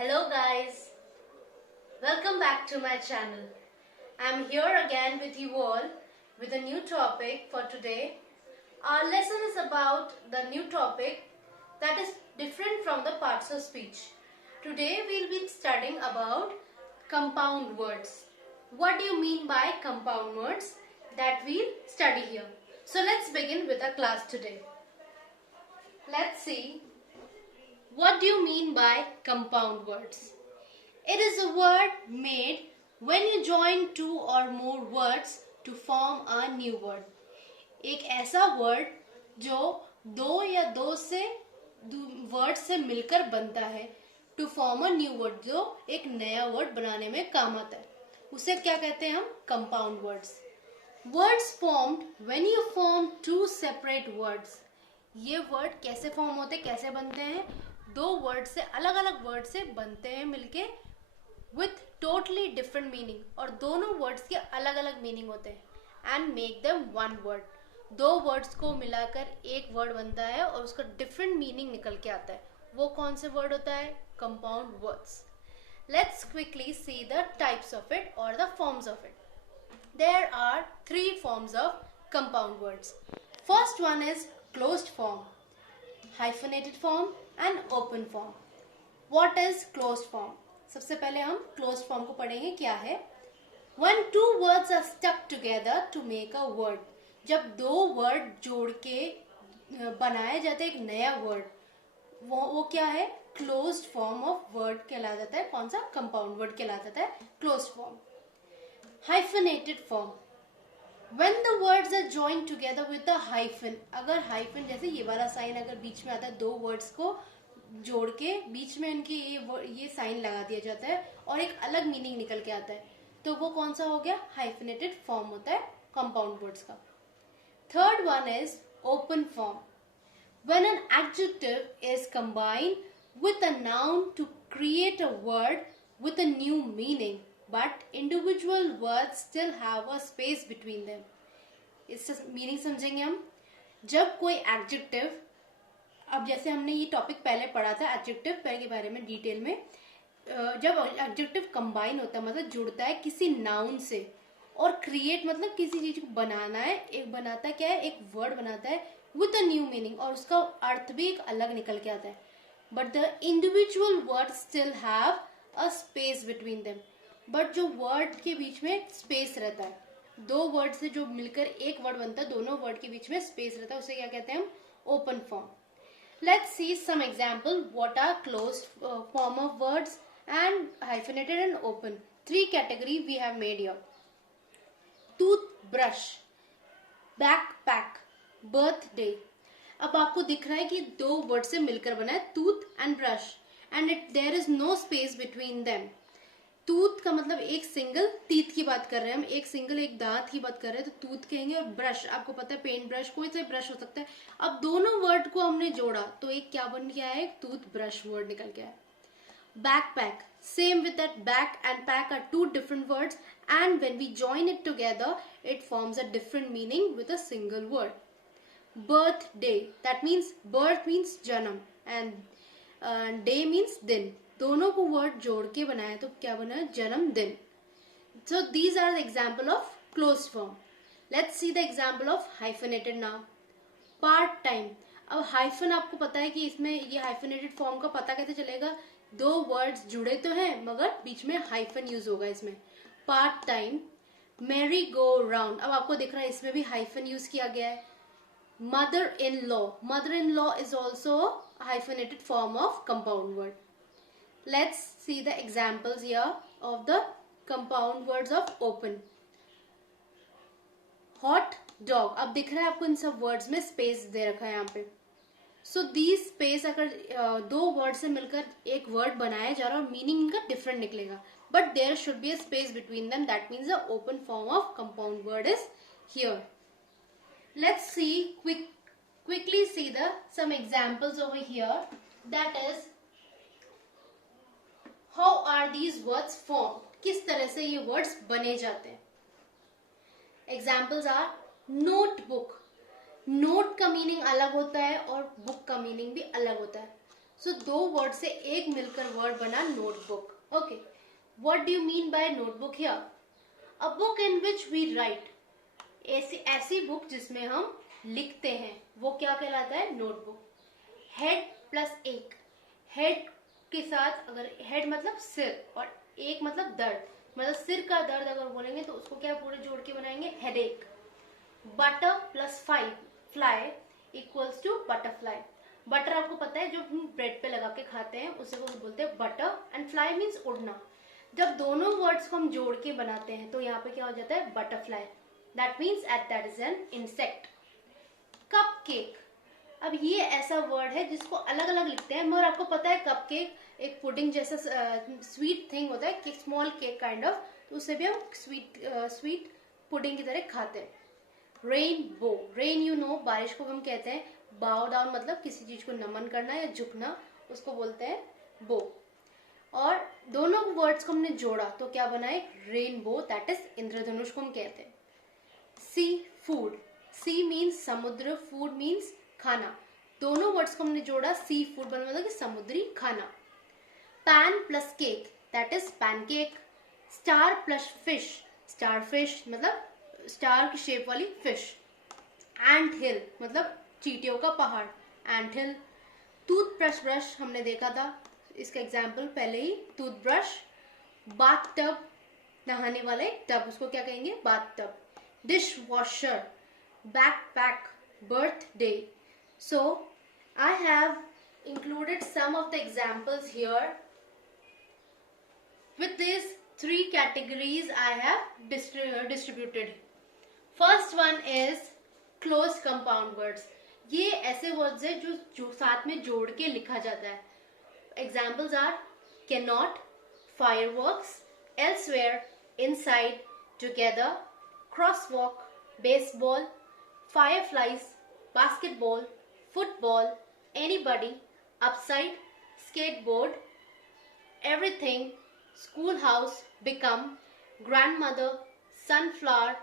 Hello guys, welcome back to my channel. I'm here again with you all with a new topic for today. Our lesson is about the new topic that is different from the parts of speech. Today we'll be studying about compound words. What do you mean by compound words? That we'll study here. So let's begin with our class today. Let's see. What do you mean by compound words? It is a word made when you join two or more words to form a new word. एक ऐसा word जो दो या दो से word से मिलकर बनता है to form a new word, जो एक नया वर्ड बनाने में काम आता है, उसे क्या कहते हैं हम? Compound words. Words formed when you form two separate words. ये वर्ड कैसे फॉर्म होते, कैसे बनते हैं? दो वर्ड से, अलग अलग वर्ड से बनते हैं मिलके विथ टोटली डिफरेंट मीनिंग, और दोनों वर्ड्स के अलग अलग मीनिंग होते हैं and make them one word. दो वर्ड्स को मिलाकर एक वर्ड बनता है और उसका डिफरेंट मीनिंग निकल के आता है. वो कौन से वर्ड होता है? Compound words. Let's quickly see the types of it और the forms of it. There are three forms of compound words. First one is closed form, hyphenated form and open form. What is closed form? सबसे पहले हम closed form को पढ़ेंगे. क्या है? When two words are stuck together to make a word. जब दो word जोड़ के बनाया जाता है एक नया वर्ड, वो क्या है? क्लोज्ड फॉर्म ऑफ वर्ड कहला जाता है. कौन सा? कंपाउंड वर्ड कहला जाता है closed form. Hyphenated form, When the words are joined together with a hyphen. अगर हाइफन जैसे ये वाला साइन अगर बीच में आता है, दो वर्ड्स को जोड़ के बीच में इनके ये साइन लगा दिया जाता है और एक अलग मीनिंग निकल के आता है, तो वो कौन सा हो गया? हाइफेनेटेड फॉर्म होता है कंपाउंड वर्ड्स का. Third one is open form. When an adjective is combined with a noun to create a word with a new meaning, but individual words still have a space between them. इससे meaning समझेंगे हम. जब कोई adjective, अब जैसे हमने ये topic पहले पढ़ा था एडजेक्टिव के बारे में डिटेल में, जब एडजेक्टिव कंबाइन होता है मतलब जुड़ता है किसी नाउन से, और क्रिएट मतलब किसी चीज को बनाना है, एक बनाता है क्या है? एक वर्ड बनाता है विद अ न्यू मीनिंग, और उसका अर्थ भी एक अलग निकल के आता है. But the individual word still have a space between them. But जो वर्ड के बीच में स्पेस रहता है, दो वर्ड से जो मिलकर एक वर्ड बनता है, दोनों वर्ड के बीच में स्पेस रहता है, उसे क्या कहते हैं हम? Open form. Let's see some example what are closed form of words and hyphenated and open. Three category we have made here. Toothbrush, backpack, birthday. अब आपको दिख रहा है कि दो वर्ड से मिलकर बना है tooth and brush, and there is no space between them. Tooth का मतलब एक सिंगल टीथ की बात कर रहे हैं हम, एक सिंगल एक दांत की बात कर रहे हैं, तो टूथ कहेंगे. और ब्रश, आपको पता है पेंट ब्रश, कोई सा ब्रश हो सकता है. अब दोनों वर्ड को हमने जोड़ा तो एक क्या बन गया है? एक टूथ ब्रश वर्ड निकल गया है. Backpack, same with that. Back and pack are two different words, and when we join it together it forms a different meaning with a single word. Birthday, that means birth means जन्म and day means दिन. दोनों को word जोड़ के बनाया तो क्या बना? जन्मदिन. So these are the example of close form. Let's see the example of hyphenated now. Part time. अब हाइफन आपको पता है कि इसमें ये हाइफेनेटेड फॉर्म का पता कैसे चलेगा? दो वर्ड्स जुड़े तो हैं मगर बीच में हाइफन यूज होगा इसमें. Part time. Merry go round, अब आपको दिख रहा है इसमें भी हाइफन यूज किया गया है. Mother in law, mother in law is also hyphenated form of compound word. Let's see the examples here of the compound words of open. Hot dog, अब दिख रहा है आपको इन सब वर्ड्स में स्पेस दे रखा है यहाँ पे. सो these स्पेस अगर दो वर्ड से मिलकर एक वर्ड बनाया जा रहा है और मीनिंग इनका डिफरेंट निकलेगा, but there should be a space between them. That means the open form of compound word is here. Let's see quickly see the some examples over here. That is, How are these words formed? किस तरह से ये words बने जाते हैं? Examples are notebook. Note का meaning अलग होता है और बुक का मीनिंग भी अलग होता है. सो दो वर्ड से एक मिलकर वर्ड बना notebook. Okay, what do you mean by notebook here? A book in which we write. ऐसी बुक जिसमें हम लिखते हैं वो क्या कहलाता है? Notebook. Head plus ache. Head के साथ, अगर हेड मतलब सिर और एक मतलब दर्द, मतलब सिर का दर्द अगर बोलेंगे तो उसको क्या पूरे जोड़ के बनाएंगे? Headache. Butter plus fly equals to butterfly. Butter आपको पता है जो हम ब्रेड पे लगा के खाते हैं उसे वो बोलते हैं बटर. एंड फ्लाई मीन्स उड़ना. जब दोनों वर्ड्स को हम जोड़ के बनाते हैं तो यहाँ पे क्या हो जाता है? Butterfly. That means that is an insect. Cup cake. अब ये ऐसा वर्ड है जिसको अलग अलग लिखते हैं, मगर आपको पता है कप केक एक पुडिंग जैसा स्वीट थिंग होता है, स्मॉल केक काइंड ऑफ, तो उससे भी हम स्वीट पुडिंग की तरह खाते हैं. रेनबो. रेन यू नो, बारिश को हम कहते हैं बाउ डाउन, मतलब किसी चीज को नमन करना या झुकना, उसको बोलते हैं बो. और दोनों वर्ड्स को हमने जोड़ा तो क्या बनाए? रेनबो. दैट इज इंद्रधनुष को हम कहते हैं. Sea food. सी मीन्स समुद्र, फूड मीन्स खाना. दोनों वर्ड्स को हमने जोड़ा, सी फूड बना, मतलब कि समुद्री खाना. Pan plus cake, that is pancake. Star plus fish, star fish मतलब स्टार की शेप वाली फिश. एंट हिल मतलब चींटियों का पहाड़, एंट हिल. टूथब्रश, ब्रश हमने देखा था, इसका एग्जाम्पल पहले ही, टूथब्रश. बाथ टब, नहाने वाले टब, उसको क्या कहेंगे? Bath tub. Dish washer. Backpack, birthday. So I have included some of the examples here. With these three categories I have distributed. First one is closed compound words. ये ऐसे words है जो साथ में जोड़ के लिखा जाता है. Examples are cannot, fireworks, elsewhere, inside, together, crosswalk, baseball, fireflies, basketball, football, anybody, upside, skateboard, everything, schoolhouse, become, grandmother, sunflower,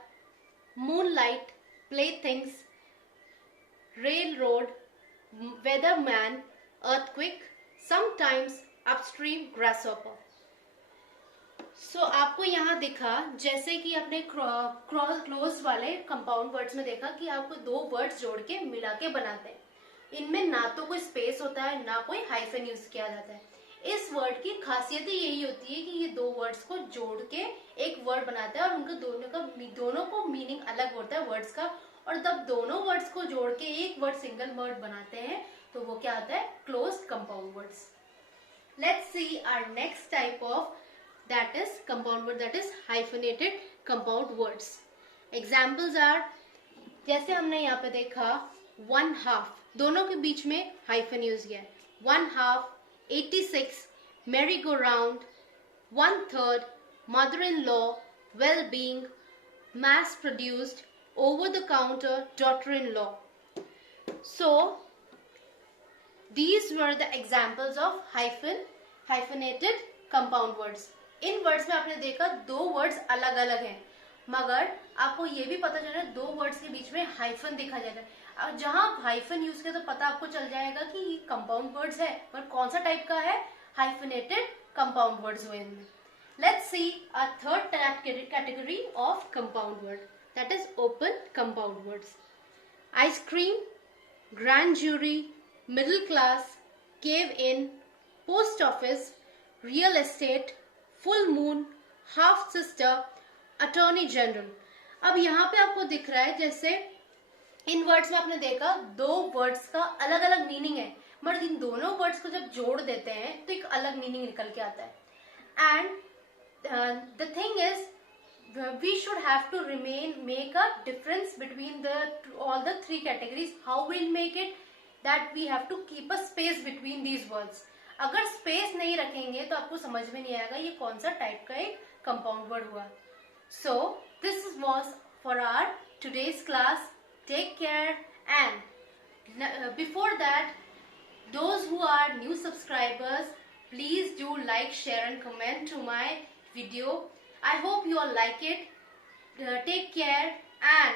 moonlight, playthings, railroad, weatherman, earthquake, sometimes upstream, grasshopper. सो आपको यहाँ दिखा जैसे कि अपने क्लोज वाले कंपाउंड वर्ड्स में देखा कि आपको दो वर्ड्स जोड़ के मिला के बनाते हैं. इनमें ना तो कोई स्पेस होता है ना कोई हाइफन यूज किया जाता है. इस वर्ड की खासियत यही होती है कि ये दो वर्ड्स को जोड़ के एक वर्ड बनाता है और उनका दोनों को मीनिंग अलग होता है वर्ड्स का. और जब दोनों वर्ड्स को जोड़ के एक वर्ड सिंगल वर्ड बनाते हैं तो वो क्या आता है? Close compound words. Let's see our next type of that is compound word, that is hyphenated compound words. Examples are, जैसे हमने यहाँ पे देखा one half, दोनों के बीच में hyphen यूज किया है. one half, 86, merry go round, 1/3, mother-in-law, well-being, mass produced, over the counter, daughter-in-law. So these were the examples of hyphenated compound words. In words में आपने देखा दो वर्ड्स अलग अलग हैं, मगर आपको ये भी पता चल रहा है दो वर्ड्स के बीच में हाइफन दिखा जाता है. अब जहां हाइफन यूज किया तो पता आपको चल जाएगा कि ये कंपाउंड वर्ड्स है, पर कौन सा टाइप का है? हाइफनेटेड कंपाउंड वर्ड्स हुए इनमें. Let's see a third category of compound word, that is open compound words. Ice cream, grand jury, middle class, cave in, post office, real estate, full moon, half sister, attorney general. अब यहाँ पे आपको दिख रहा है जैसे इन वर्ड्स में आपने देखा दो वर्ड्स का अलग अलग मीनिंग है, मगर इन दोनों वर्ड्स को जब जोड़ देते हैं तो एक अलग मीनिंग निकल के आता है. And the thing is we should have to make a difference between all the three categories. How we'll make it? That we have to keep a space between these words. अगर space नहीं रखेंगे तो आपको समझ में नहीं आएगा ये कौन सा टाइप का एक कंपाउंड वर्ड हुआ. So this was for our today's class. Take care, and before that, those who are new subscribers, please do like, share and comment to my video. I hope you all like it. Take care, and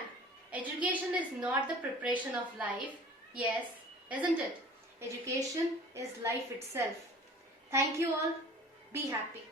education is not the preparation of life. Yes, isn't it? Education is life itself. Thank you all. Be happy.